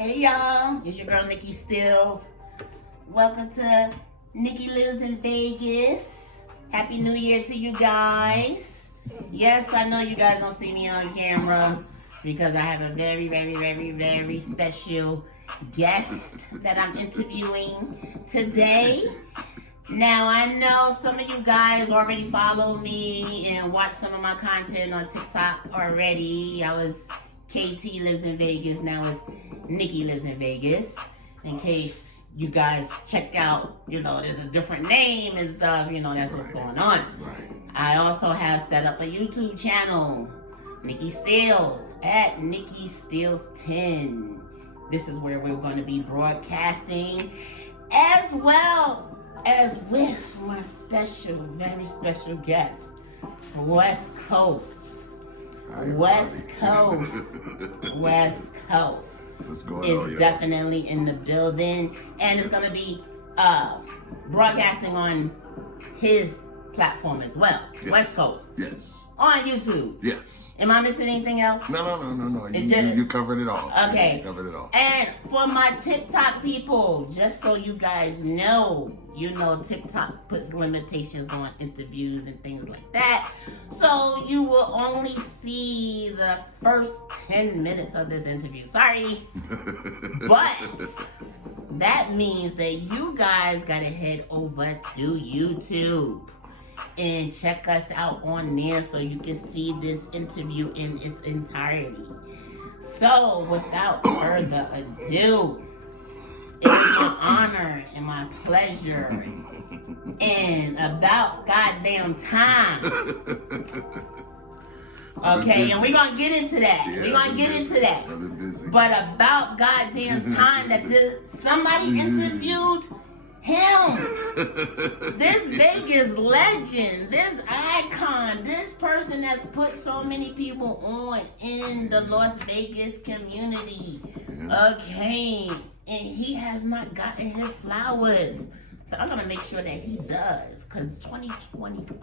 Hey y'all, it's your girl Nicki Steals. Welcome to Nicki Lives in Vegas. Happy New Year to you guys. Yes, I know you guys don't see me on camera because I have a very special guest that I'm interviewing today. Now, I know some of you guys already follow me and watch some of my content on TikTok already. I was KT Lives in Vegas, now it's Nicki Lives in Vegas. In case you guys check out, there's a different name and stuff, that's what's going on. I also have set up a YouTube channel, Nicki Steals, at Nicki Steals 10. This is where we're going to be broadcasting as well as with my very special guest, West Coast. West Coast is definitely in the building, and it's going to be broadcasting on his platform as well. Yes. West Coast. Yes. On YouTube. Yes. Am I missing anything else? No. You covered it all. Okay. You covered it all. And for my TikTok people, just so you guys know, TikTok puts limitations on interviews and things like that. So you will only see the first 10 minutes of this interview. Sorry. But that means that you guys got to head over to YouTube and check us out on there so you can see this interview in its entirety. So without further ado, it is my honor and my pleasure and about goddamn time. Okay, and we're gonna get into that. Yeah, we're gonna get into that. I've been busy. But about goddamn time that somebody interviewed him. This Vegas legend, this icon, this person that's put so many people on in the Las Vegas community. Okay, and he has not gotten his flowers. So I'm gonna make sure that he does, because 2025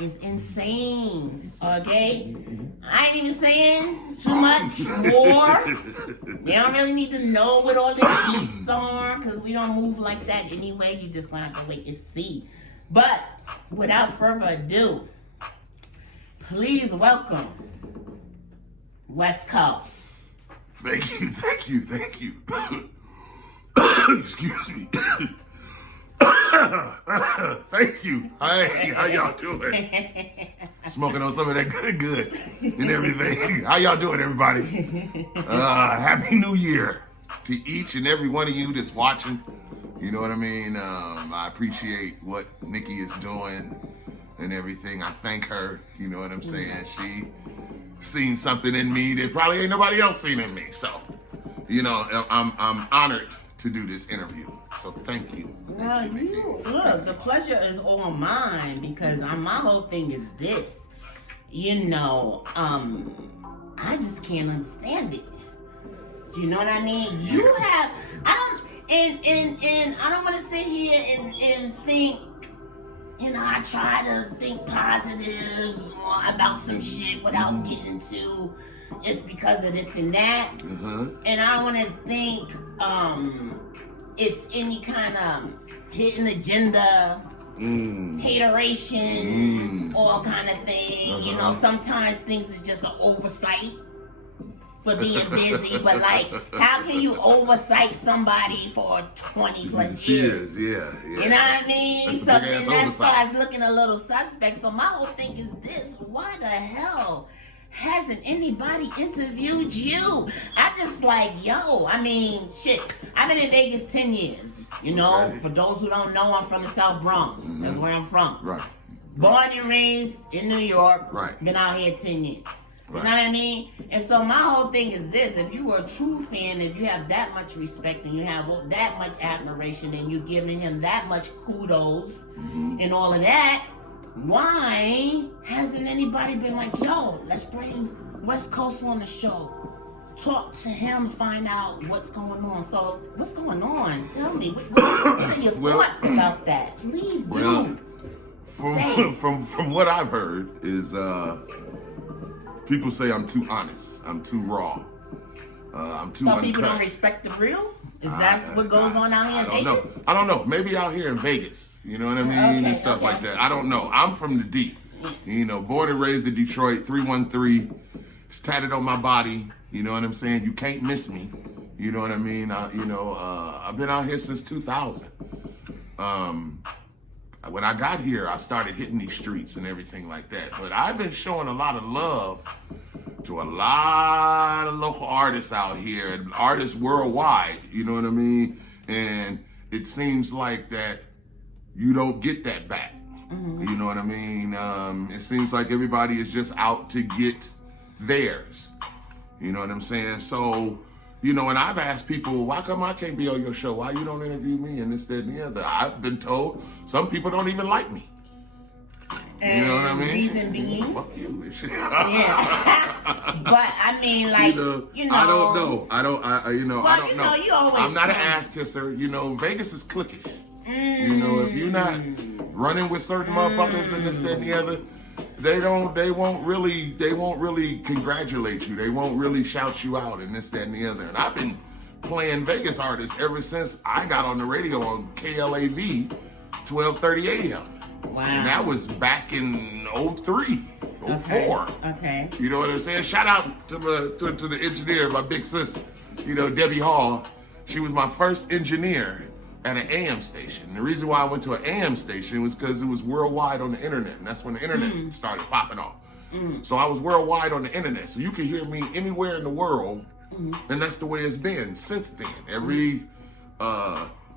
is insane. Okay, I ain't even saying too much more. They don't really need to know what all the deets are, because we don't move like that anyway. You just gonna have to wait and see. But without further ado, please welcome West Coast. Thank you. Excuse me. Thank you. Hey, how y'all doing? Smoking on some of that good and everything. How y'all doing, everybody? Happy New Year to each and every one of you that's watching. You know what I mean? I appreciate what Nicki is doing and everything. I thank her. You know what I'm saying? She seen something in me that probably ain't nobody else seen in me. So, I'm honored to do this interview. So thank you. Well, look, the pleasure is all mine, because my whole thing is this. I just can't understand it. Do you know what I mean? And I don't want to sit here and think, I try to think positive about some shit without getting to it's because of this and that. And I don't want to think it's any kind of hidden agenda, hateration, all kind of thing. Sometimes things is just an oversight for being busy. But how can you oversight somebody for 20 plus years? Yeah. You know what I mean? So then that starts looking a little suspect. So my whole thing is this: why the hell hasn't anybody interviewed you? I just shit. I've been in Vegas 10 years. For those who don't know, I'm from the South Bronx. That's where I'm from. Right. Born and raised in New York. Right. Been out here 10 years. Right. You know what I mean? And so my whole thing is this: if you are a true fan, if you have that much respect and you have that much admiration and you're giving him that much kudos and all of that, why hasn't anybody been like, yo, let's bring West Coast on the show, talk to him, find out what's going on? So what's going on? Tell me, what are your thoughts about that? Please do. From what I've heard is people say I'm too honest, I'm too raw. I'm too So uncut. people don't respect the real? Is that what goes on out here in Vegas? I don't know. Maybe out here in Vegas, you know what I mean, and stuff like that. I don't know. I'm from the D. You know, born and raised in Detroit, 313. It's tatted on my body. You know what I'm saying? You can't miss me. You know what I mean? I've been out here since 2000. When I got here, I started hitting these streets and everything like that. But I've been showing a lot of love to a lot of local artists out here, and artists worldwide, you know what I mean? And it seems like that you don't get that back. You know what I mean? It seems like everybody is just out to get theirs. You know what I'm saying? So, you know, and I've asked people, why come I can't be on your show? Why you don't interview me and this, that, and the other? I've been told some people don't even like me. And you know what I mean? Reason being? Fuck you. Yeah. But I mean, like, you know. I don't know. I don't know. You always I'm not an ass kisser. You know, Vegas is cliquish. You know, if you're not running with certain motherfuckers and this, that, and the other, they won't really congratulate you. They won't really shout you out and this, that, and the other. And I've been playing Vegas artists ever since I got on the radio on KLAV 1230 AM. Wow. And that was back in 03, 04. Okay. You know what I'm saying? Shout out to the engineer, my big sis, you know, Debbie Hall. She was my first engineer at an AM station. The reason why I went to an AM station was because it was worldwide on the internet, and that's when the internet started popping off. So I was worldwide on the internet, so you could hear me anywhere in the world, and that's the way it's been since then. Every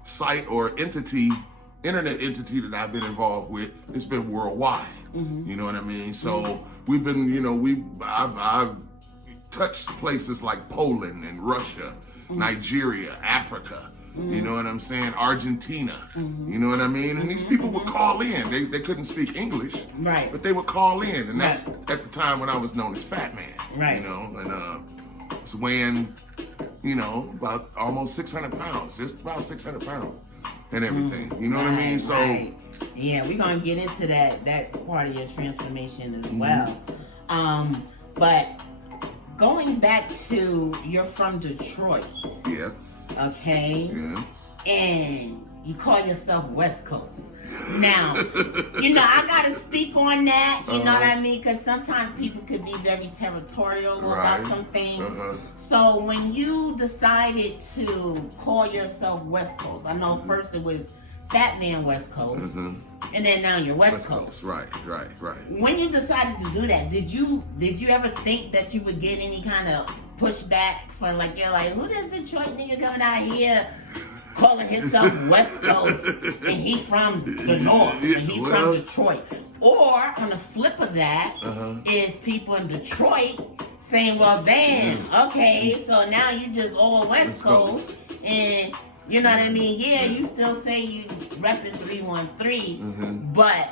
site or entity, internet entity that I've been involved with, it's been worldwide. You know what I mean? So we've been, you know, I've touched places like Poland and Russia, Nigeria, Africa. You know what I'm saying? Argentina. You know what I mean? And these people would call in. They couldn't speak English. Right. But they would call in. And that's at the time when I was known as Fat Man. Right. You know, and I was weighing, you know, about almost 600 pounds. Just about 600 pounds and everything. You know what I mean? So yeah, we're gonna get into that part of your transformation as well. But going back to, you're from Detroit. Yeah. Okay. Yeah. And you call yourself West Coast. Now, you know, I gotta speak on that, you know what I mean? Because sometimes people could be very territorial about some things. So when you decided to call yourself West Coast, I know first it was Fat Man West Coast, and then now you're West Coast. Right. When you decided to do that, did you ever think that you would get any kind of pushback from, like, you're like, who does Detroit nigga coming out here calling himself West Coast and he from the North and he from Detroit? Or on the flip of that is people in Detroit saying, well, damn, okay, so now you just all West Coast, and you know what I mean? Yeah, you still say you repping 313, but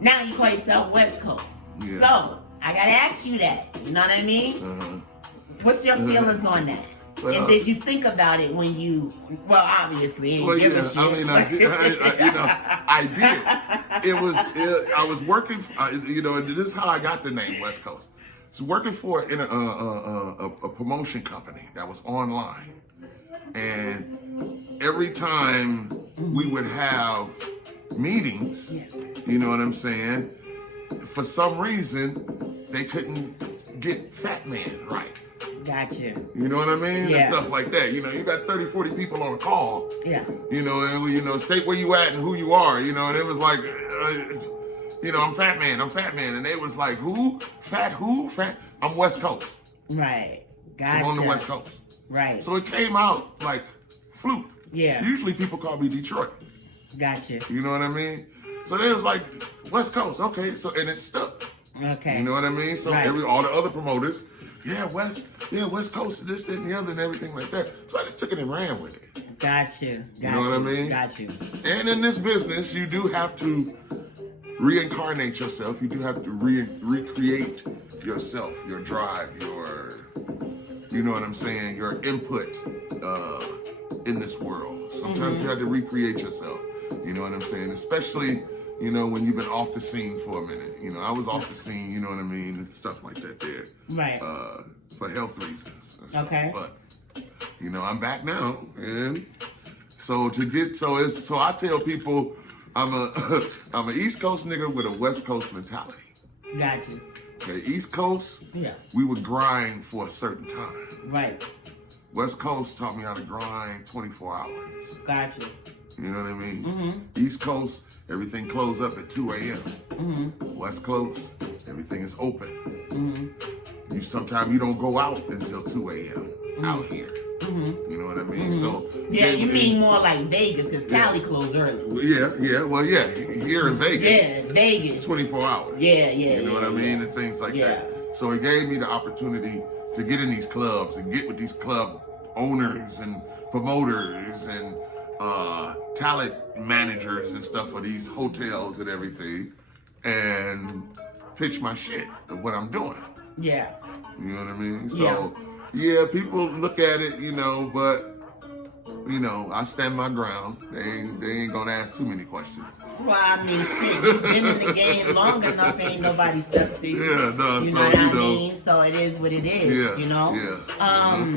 now you call yourself West Coast. Yeah. So I gotta ask you that. You know what I mean? What's your feelings on that? Well, and did you think about it when you? Well, obviously, you give a shit. I mean, I did. I was working. You know, and this is how I got the name West Coast. I was working for a promotion company that was online, and every time we would have meetings, you know what I'm saying? For some reason, they couldn't get Fat Man right. Got you. You know what I mean? Yeah. And stuff like that. You know, you got 30, 40 people on a call. Yeah. You know, and state where you at and who you are. You know, and it was like, you know, I'm Fat Man. And they was like, who? Fat who? Fat? I'm West Coast. Right. Gotcha. I'm on the West Coast. Right. So it came out like fluke. Yeah. Usually people call me Detroit. Gotcha. You know what I mean? So they was like, West Coast. Okay. So, and it stuck. Okay. You know what I mean? So right. all the other promoters, West Coast, this, that, and the other, and everything like that. So I just took it and ran with it. Got you. You know what I mean? Got you. And in this business, you do have to reincarnate yourself. You do have to recreate yourself, your drive, you know what I'm saying, your input in this world. Sometimes you have to recreate yourself. You know what I'm saying? Especially, you know, when you've been off the scene for a minute. You know, I was off the scene, you know what I mean, and stuff like that there. Right. For health reasons. And stuff. Okay. But you know, I'm back now, and so I tell people I'm a East Coast nigga with a West Coast mentality. Gotcha. Okay, East Coast, Yeah. we would grind for a certain time. Right. West Coast taught me how to grind 24 hours. Gotcha. You know what I mean? Mm-hmm. East Coast, everything close up at 2 a.m. Mm-hmm. West Coast, everything is open. Mm-hmm. Sometimes you don't go out until 2 a.m. out here. Mm-hmm. You know what I mean? So yeah, you mean more like Vegas, because Cali closed early. Yeah. Here in Vegas. Yeah, Vegas. It's 24 hours. Yeah. You know what I mean? And things like that. So it gave me the opportunity to get in these clubs and get with these club owners and promoters and talent managers and stuff for these hotels and everything, and pitch my shit of what I'm doing. Yeah. You know what I mean? So yeah, people look at it, you know, but you know, I stand my ground. They ain't gonna ask too many questions. Well, I mean, shit, you've been in the game long enough, ain't nobody stepped to you. Yeah, no, you so, know what I mean? So it is what it is, you know? Yeah.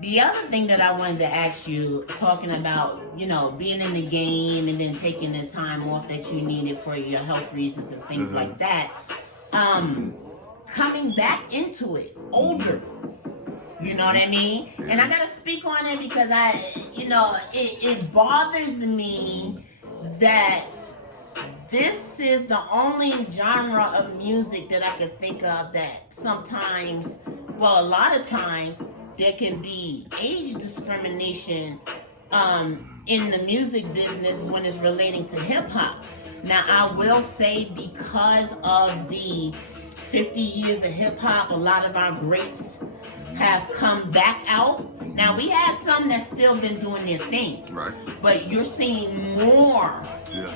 The other thing that I wanted to ask you, talking about, you know, being in the game and then taking the time off that you needed for your health reasons and things like that, coming back into it, older. You know what I mean? And I gotta speak on it because it bothers me that this is the only genre of music that I could think of that sometimes, well, a lot of times, there can be age discrimination in the music business when it's relating to hip hop. Now, I will say because of the 50 years of hip hop, a lot of our greats have come back out. Now, we have some that's still been doing their thing. Right. But you're seeing more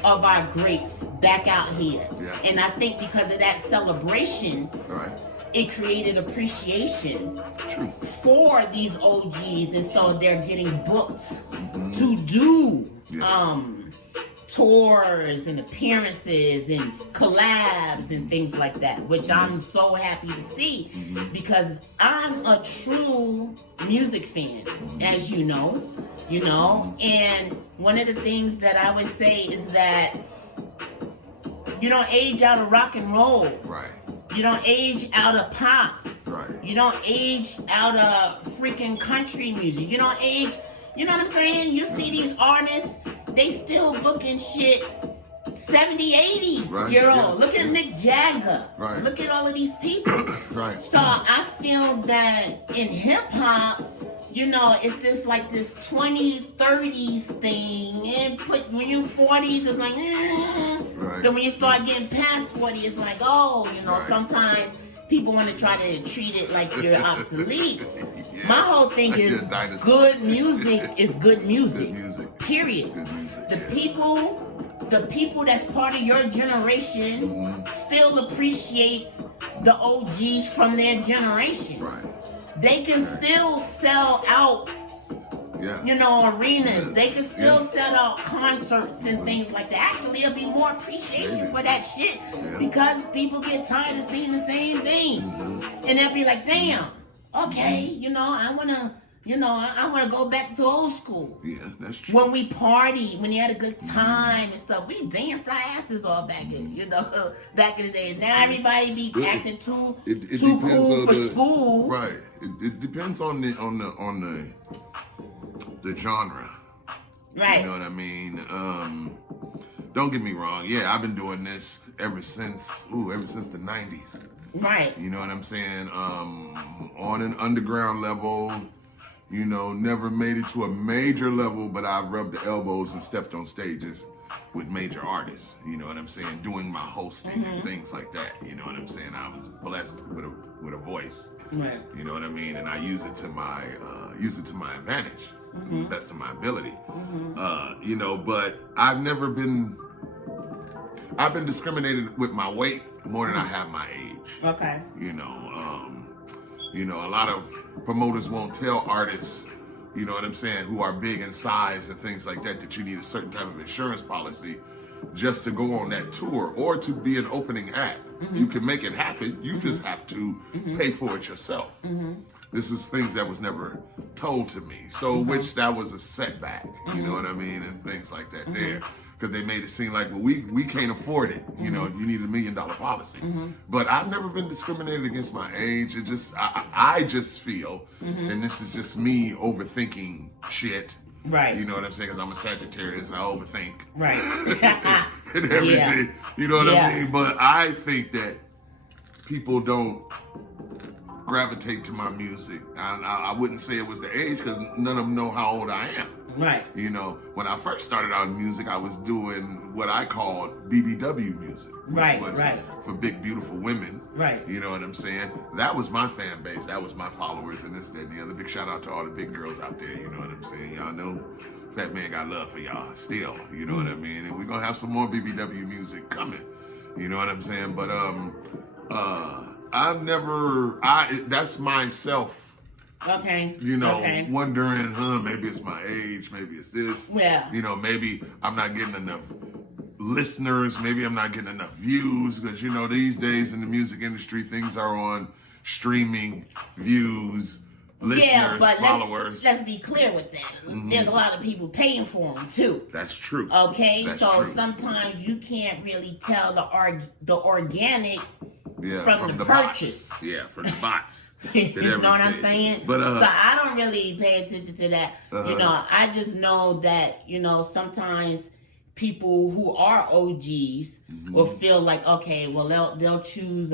of our greats back out here. Yeah. And I think because of that celebration, it created appreciation for these OGs. And so they're getting booked to do tours and appearances and collabs and things like that, which I'm so happy to see because I'm a true music fan, as you know, and one of the things that I would say is that you don't age out of rock and roll. Right. You don't age out of pop. Right. You don't age out of freaking country music. You don't age, you know what I'm saying? You see these artists, they still booking shit 70, 80 year old. Look at Mick Jagger. Right. Look at all of these people. Right. So I feel that in hip hop, you know, it's this like this 20s, 30s thing. And when you're 40s, it's like, Right. Then when you start getting past 40, it's like, oh, you know, Right. sometimes people want to try to treat it like you're obsolete. My whole thing Like is you're a dinosaur. good music is good music. Good music. Period. Good music. The people that's part of your generation still appreciates the OGs from their generation. Right. They can still sell out, you know, arenas. They can still sell out concerts and things like that. Actually, there'll be more appreciation for that shit because people get tired of seeing the same thing. And they'll be like, damn, okay, you know, I want to go back to old school. Yeah, that's true. When we party, when you had a good time and stuff, we danced our asses off back in, back in the day. Now everybody be acting too cool for school. Right. It depends on the genre. Right. You know what I mean? Don't get me wrong. Yeah, I've been doing this ever since the 90s. Right. You know what I'm saying? On an underground level, you know, never made it to a major level, but I've rubbed the elbows and stepped on stages with major artists. You know what I'm saying? Doing my hosting and things like that. You know what I'm saying? I was blessed with a voice. Right. You know what I mean? And I use it to my advantage, to the best of my ability. You know, but I've been discriminated with my weight more than I have my age. Okay. You know, a lot of promoters won't tell artists, you know what I'm saying, who are big in size and things like that, that you need a certain type of insurance policy just to go on that tour or to be an opening act. You can make it happen. You just have to pay for it yourself. This is things that was never told to me. So, which that was a setback, you know what I mean? And things like that there. Because they made it seem like, well, we can't afford it. You know, you need $1 million policy. But I've never been discriminated against my age. It just, I just feel, and this is just me overthinking shit. Right. You know what I'm saying? Because I'm a Sagittarius and I overthink. Right. And everything. Yeah. You know what I mean? But I think that people don't gravitate to my music. I wouldn't say it was the age because none of them know how old I am. Right. You know, when I first started out in music, I was doing what I called BBW music. Right, was right. For big, beautiful women. Right. You know what I'm saying? That was my fan base. That was my followers and this, that, and the other. Big shout out to all the big girls out there. You know what I'm saying? Y'all know Fat Man got love for y'all still. You know what I mean? And we're going to have some more BBW music coming. You know what I'm saying? But that's myself. Okay. You know, wondering, maybe it's my age, maybe it's this. Yeah. You know, maybe I'm not getting enough listeners, maybe I'm not getting enough views, because, you know, these days in the music industry, things are on streaming, views, listeners, followers. Let's be clear with that. There's a lot of people paying for them, too. That's true. Okay? That's so true. Sometimes you can't really tell the organic from the purchase. Bots. Yeah, from the bots. You know what I'm saying? But, so I don't really pay attention to that. You know, I just know that, you know, sometimes people who are OGs will feel like, okay, well, they'll choose,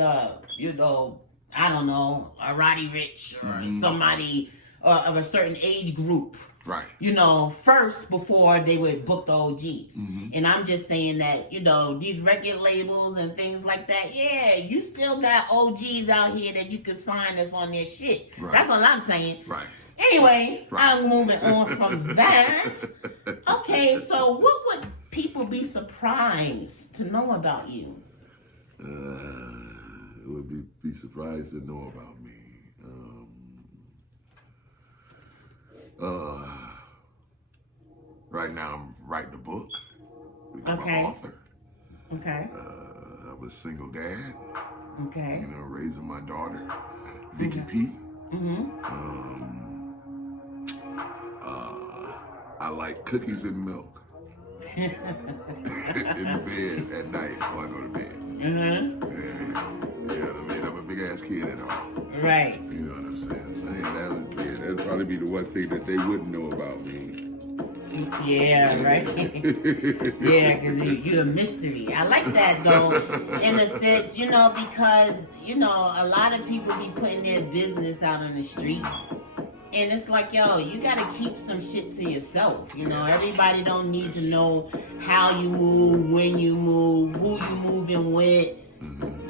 you know, I don't know, a Roddy Ricch or somebody of a certain age group. Right. You know, first before they would book the OGs. And I'm just saying that, you know, these record labels and things like that, yeah, you still got OGs out here that you could sign us on their shit. Right. That's what I'm saying. Right. Anyway, I'm moving on from that. Okay, so what would people be surprised to know about you? Would be surprised to know about me. Right now I'm writing a book. I'm an author. Okay. I was a single dad. Okay. You know, raising my daughter, Vicky P. I like cookies and milk in the bed at night before I go to bed. And, you know what I mean? I'm a big ass kid at all. Right. You know what I'm saying? So that would probably be the one thing that they wouldn't know about me. Yeah, right. Yeah, because you're a mystery. I like that though, in a sense, you know, because, you know, a lot of people be putting their business out on the street. And it's like, yo, you gotta keep some shit to yourself. You know, everybody don't need to know how you move, when you move, who you moving with.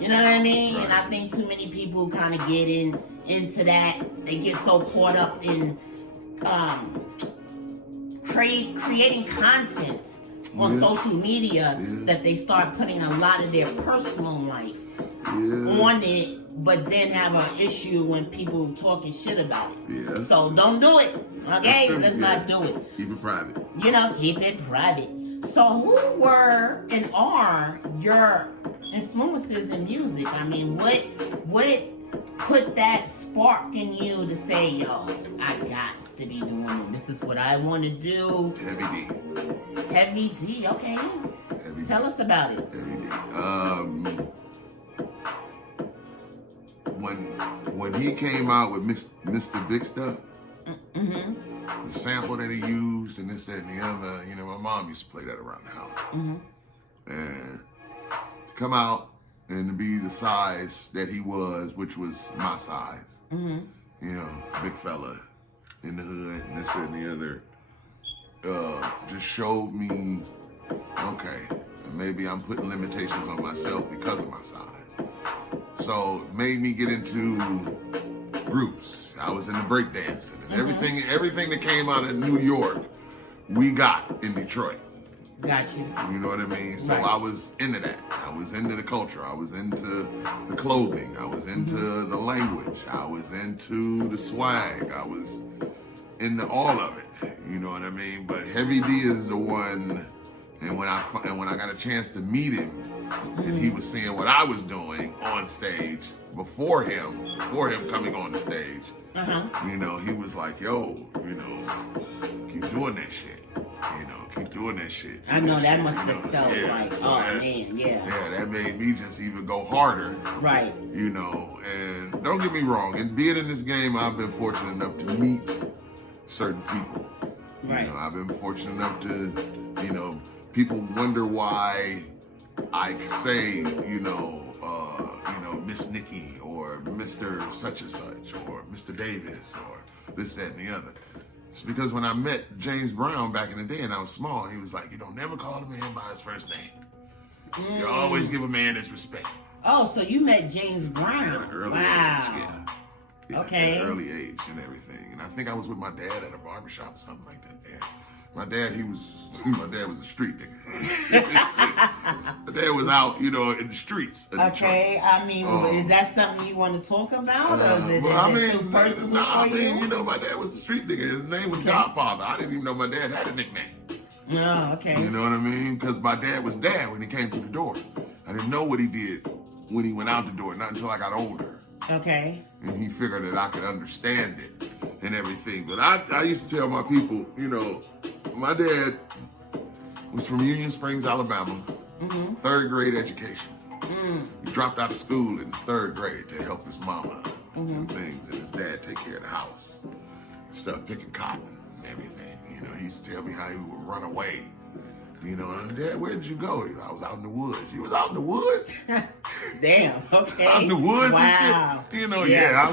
You know what I mean? Right. And I think too many people kind of get into that. They get so caught up in creating content on social media that they start putting a lot of their personal life on it, but then have an issue when people talking shit about it. Yeah. So don't do it. Okay? Let's not do it. Keep it private. You know, keep it private. So who were and are your influences in music? I mean, what put that spark in you to say, yo, I got to be doing it. This is what I want to do. Heavy D. Heavy D, okay. Heavy Tell us about it. Heavy D. When he came out with Mr. Big Stuff, the sample that he used and this, that, and the other, you know, my mom used to play that around the house. And to come out and to be the size that he was, which was my size, you know, big fella in the hood and this, that, and the other, just showed me, okay, maybe I'm putting limitations on myself because of my size. So it made me get into groups. I was into breakdancing and everything that came out of New York, we got in Detroit. Got you. You know what I mean? So Right. I was into that. I was into the culture. I was into the clothing. I was into the language. I was into the swag. I was into all of it. You know what I mean? But Heavy D is the one And when I got a chance to meet him, and he was seeing what I was doing on stage before him coming on the stage, you know, he was like, "Yo, you know, keep doing that shit. You know, keep doing that shit." I know that must have felt yeah, like, so oh that, man, yeah. Yeah, that made me just even go harder. Right. You know, and don't get me wrong, in being in this game, I've been fortunate enough to meet certain people. Right. You know, I've been fortunate enough to, you know, people wonder why I say, you know, Miss Nicki or Mr. Such and Such or Mr. Davis or this, that, and the other. It's because when I met James Brown back in the day and I was small, he was like, "You don't never call a man by his first name. You always give a man his respect." Oh, so you met James Brown. At an early age, yeah. Okay. At an early age and everything. And I think I was with my dad at a barbershop or something like that. Yeah. My dad was a street nigga. My dad was out, you know, in the streets. Okay, I mean, is that something you want to talk about, or is it, too personal for you? You know, my dad was a street nigga. His name was Godfather. I didn't even know my dad had a nickname. Oh, okay. You know what I mean? Because my dad was dad when he came to the door. I didn't know what he did when he went out the door, not until I got older. Okay. And he figured that I could understand it and everything. But I used to tell my people, you know, my dad was from Union Springs, Alabama, third grade education. He dropped out of school in the third grade to help his mama and things, and his dad take care of the house. Stuff picking cotton and everything. You know, he used to tell me how he would run away. You know, and Dad, where did you go? I was out in the woods. You was out in the woods? Damn, okay. Out in the woods wow. and shit. You know,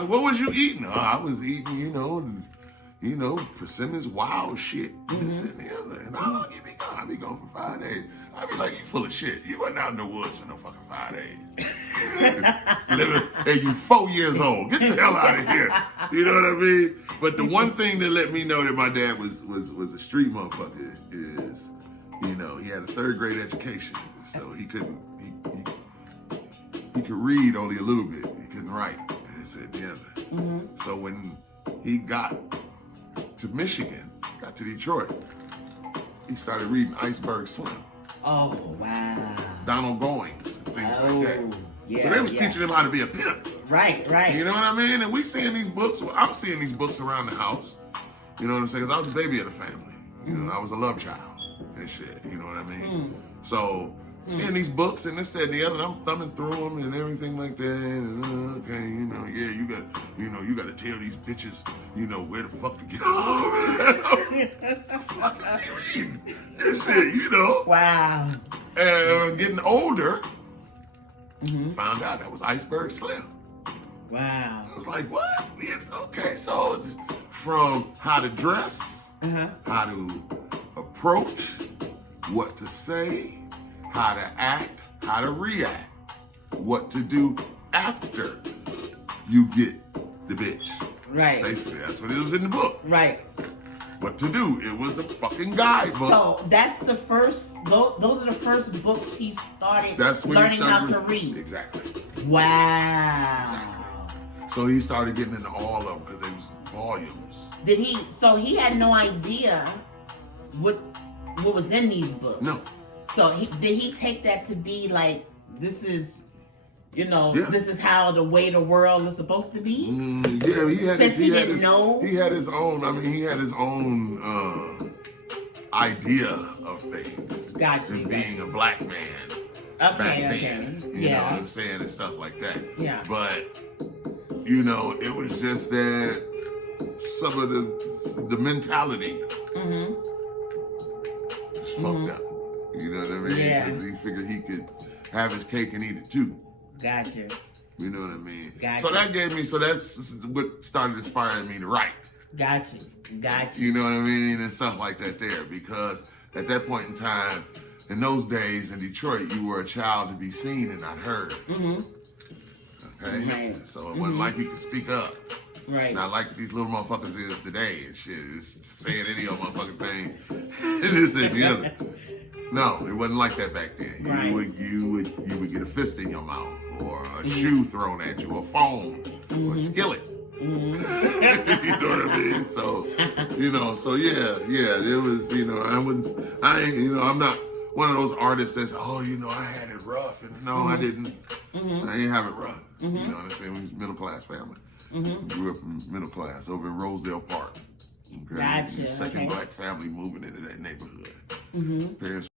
what was you eating? I was eating, you know, Persimmons wild shit. This and the other. And how long you be gone? I be gone for 5 days. I be like, you full of shit. You wasn't out in the woods for no fucking 5 days. And you 4 years old. Get the hell out of here. You know what I mean? But the one thing that let me know that my dad was a street motherfucker is, you know, he had a third grade education, so he could read only a little bit. He couldn't write. And he said, yeah. So when he got to Michigan, got to Detroit, he started reading Iceberg Slim. Oh, wow. Donald Goings and things like that. Yeah, so they was teaching him how to be a pimp. Right. You know what I mean? And we seeing these books. Well, I'm seeing these books around the house. You know what I'm saying? Because I was the baby of the family. You know, I was a love child and shit. You know what I mean? So seeing these books and this, that, and the other, and I'm thumbing through them and everything like that. And okay, you know, yeah, you got to tell these bitches, you know, where the fuck to get over. Fuck is he reading? This shit, you know. Wow. And getting older, found out that was Iceberg Slim. Wow. I was like, what? Yeah, okay, so from how to dress, how to approach, what to say, how to act, how to react, what to do after you get the bitch. Right. Basically, that's what it was in the book. Right. What to do. It was a fucking guidebook. So that's the first, those are the first books he started learning how to read. Exactly. Wow. So he started getting into all of them because they was volumes. So he had no idea what was in these books? No. So did he take that to be like, this is, you know, this is how the way the world is supposed to be? Yeah, he had Since his, he didn't know? He had his own, he had his own idea of things. Gotcha. And being a black man. Okay, back okay. then, you know what I'm saying, and stuff like that. Yeah. But, you know, it was just that some of the mentality was fucked up. You know what I mean? Yeah. Because he figured he could have his cake and eat it too. Gotcha. You know what I mean? Gotcha. So that's what started inspiring me to write. Gotcha. You know what I mean? And stuff like that there. Because at that point in time, in those days in Detroit, you were a child to be seen and not heard. Okay? Right. So it wasn't like you could speak up. Right. Not like these little motherfuckers is today and shit. It's saying any old motherfucking thing. This and the other. No, it wasn't like that back then. Right. You would get a fist in your mouth, or a shoe thrown at you, or a phone, or a skillet. You know what I mean? So, you know, it was, you know, I'm not one of those artists that's, oh, you know, I had it rough, and no, I didn't. I didn't have it rough. You know what I'm saying? We was middle class family. Grew up in middle class over in Rosedale Park. Okay? Gotcha. Second black family moving into that neighborhood. Parents